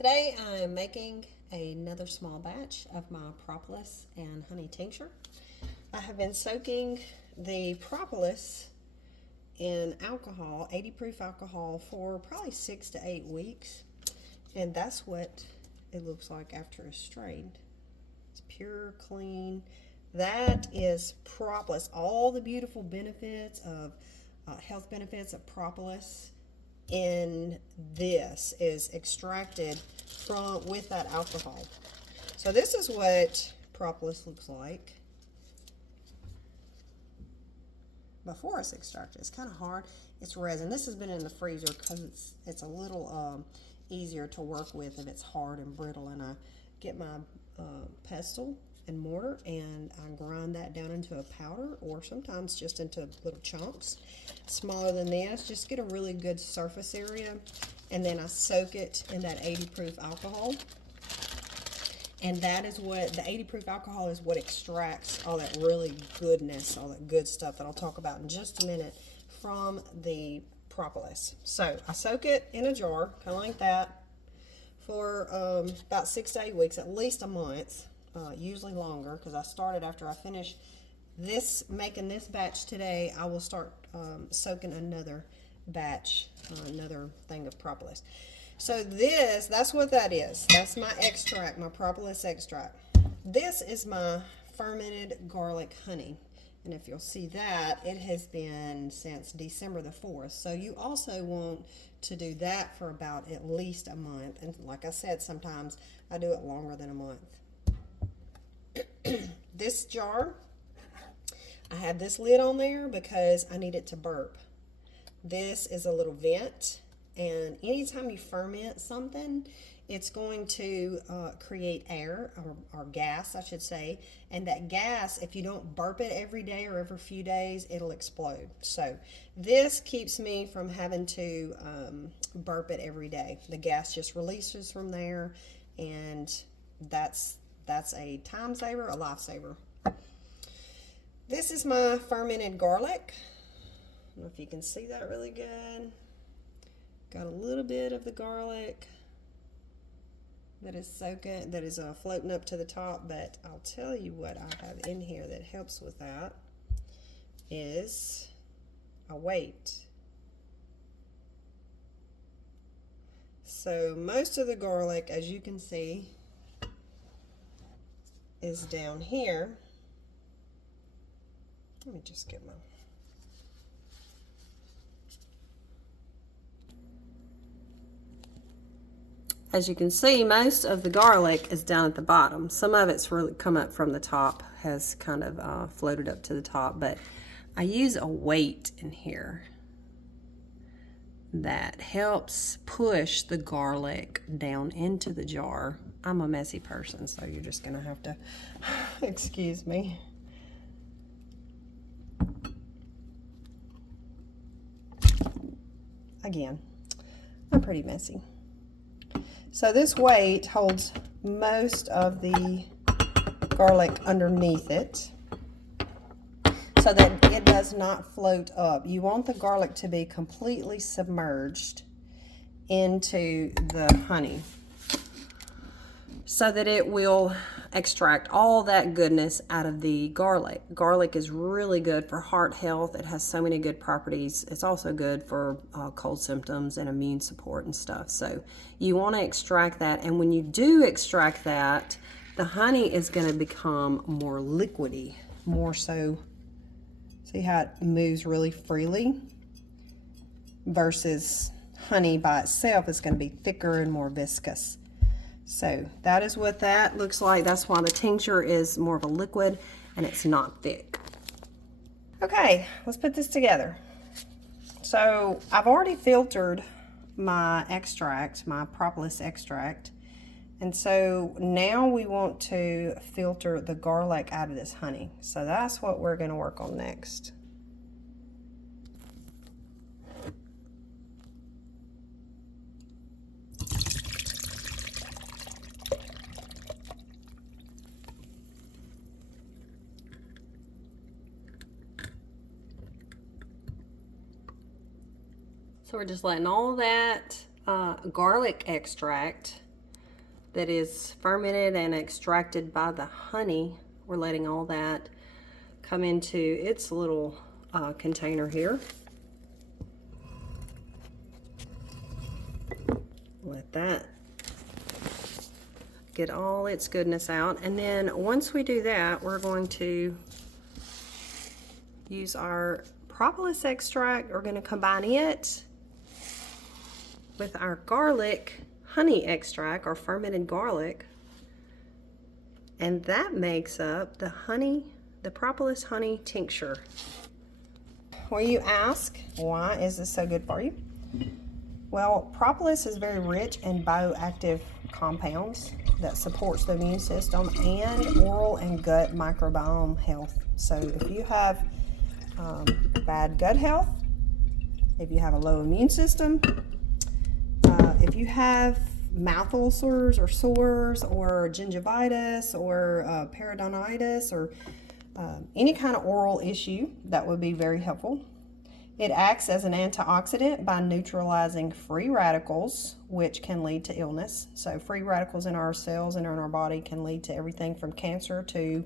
Today I'm making another small batch of my propolis and honey tincture. I have been soaking the propolis in alcohol, 80 proof alcohol, for probably 6 to 8 weeks. And that's what it looks like after it's strained. It's pure, clean. That is propolis. All the beautiful benefits of health benefits of propolis in this is extracted from with that alcohol. So this is what propolis looks like before it's extracted. It's kind of hard. It's resin. This has been in the freezer because it's a little easier to work with if it's hard and brittle. And I get my pestle and mortar and I grind that down into a powder, or sometimes just into little chunks smaller than this. Just get a really good surface area, and then I soak it in that 80 proof alcohol. And that is what the 80 proof alcohol is, what extracts all that really goodness, all that good stuff that I'll talk about in just a minute from the propolis. So I soak it in a jar, kind of like that, for about 6 to 8 weeks, at least a month. Usually longer, because I started after I finish this, making this batch today. I will start soaking another batch, another thing of propolis. So that's what that is. That's my extract, my propolis extract. This is my fermented garlic honey. And if you'll see that, it has been since December the 4th. So you also want to do that for about at least a month. And like I said, sometimes I do it longer than a month. This jar, I have this lid on there because I need it to burp. This is a little vent, and anytime you ferment something, it's going to create air, or gas, I should say, and that gas, if you don't burp it every day or every few days, it'll explode. So this keeps me from having to burp it every day. The gas just releases from there, and that's a time saver, a lifesaver. This is my fermented garlic. I don't know if you can see that really good. Got a little bit of the garlic that is soaking, that is floating up to the top, but I'll tell you what I have in here that helps with that is a weight. So most of the garlic, as you can see, is down here. Let me just get my As you can see, most of the garlic is down at the bottom. Some of it's really come up from the top, has kind of floated up to the top, but I use a weight in here that helps push the garlic down into the jar. I'm a messy person, so you're just gonna have to excuse me. Again, I'm pretty messy. So this weight holds most of the garlic underneath it so that it does not float up. You want the garlic to be completely submerged into the honey so that it will extract all that goodness out of the garlic. Garlic is really good for heart health. It has so many good properties. It's also good for cold symptoms and immune support and stuff. So you want to extract that, and when you do extract that, the honey is going to become more liquidy, more so. See how it moves really freely versus honey by itself is going to be thicker and more viscous. So that is what that looks like. That's why the tincture is more of a liquid and it's not thick. Okay, let's put this together. So I've already filtered my extract, my propolis extract. And so now we want to filter the garlic out of this honey. So that's what we're going to work on next. So we're just letting all that garlic extract that is fermented and extracted by the honey. We're letting all that come into its little container here. Let that get all its goodness out. And then once we do that, we're going to use our propolis extract. We're going to combine it with our garlic honey extract, or fermented garlic, and that makes up the propolis honey tincture. Well, you ask, why is this so good for you? Well, propolis is very rich in bioactive compounds that supports the immune system and oral and gut microbiome health. So if you have bad gut health, if you have a low immune system, if you have mouth ulcers or sores or gingivitis or peritonitis or any kind of oral issue, that would be very helpful. It acts as an antioxidant by neutralizing free radicals, which can lead to illness. So free radicals in our cells and in our body can lead to everything from cancer to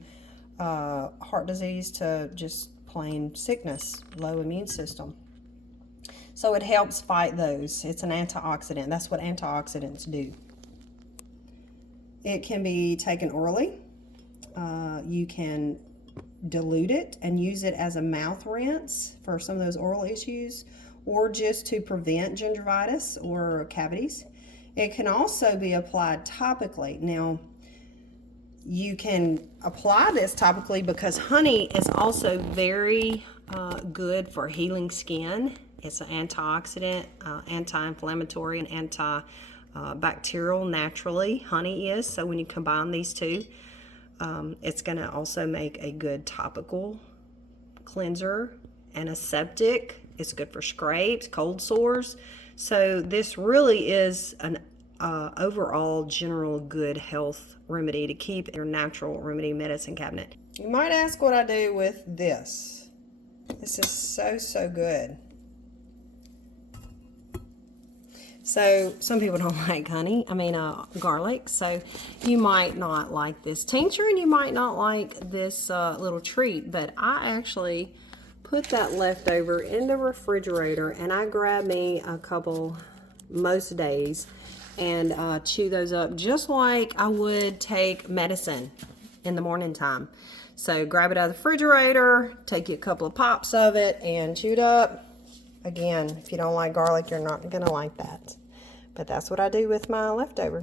heart disease to just plain sickness, low immune system. So it helps fight those. It's an antioxidant. That's what antioxidants do. It can be taken orally. You can dilute it and use it as a mouth rinse for some of those oral issues, or just to prevent gingivitis or cavities. It can also be applied topically. Now, you can apply this topically because honey is also very good for healing skin. It's an antioxidant, anti-inflammatory, and antibacterial naturally. Honey is. So when you combine these two, it's going to also make a good topical cleanser, antiseptic. It's good for scrapes, cold sores. So this really is an overall general good health remedy to keep your natural remedy medicine cabinet. You might ask what I do with this. This is so good. So some people don't like garlic, so you might not like this tincture and you might not like this little treat, but I actually put that leftover in the refrigerator and I grab me a couple most days and chew those up just like I would take medicine in the morning time. So grab it out of the refrigerator, take you a couple of pops of it and chew it up. Again, if you don't like garlic, you're not going to like that. But that's what I do with my leftover.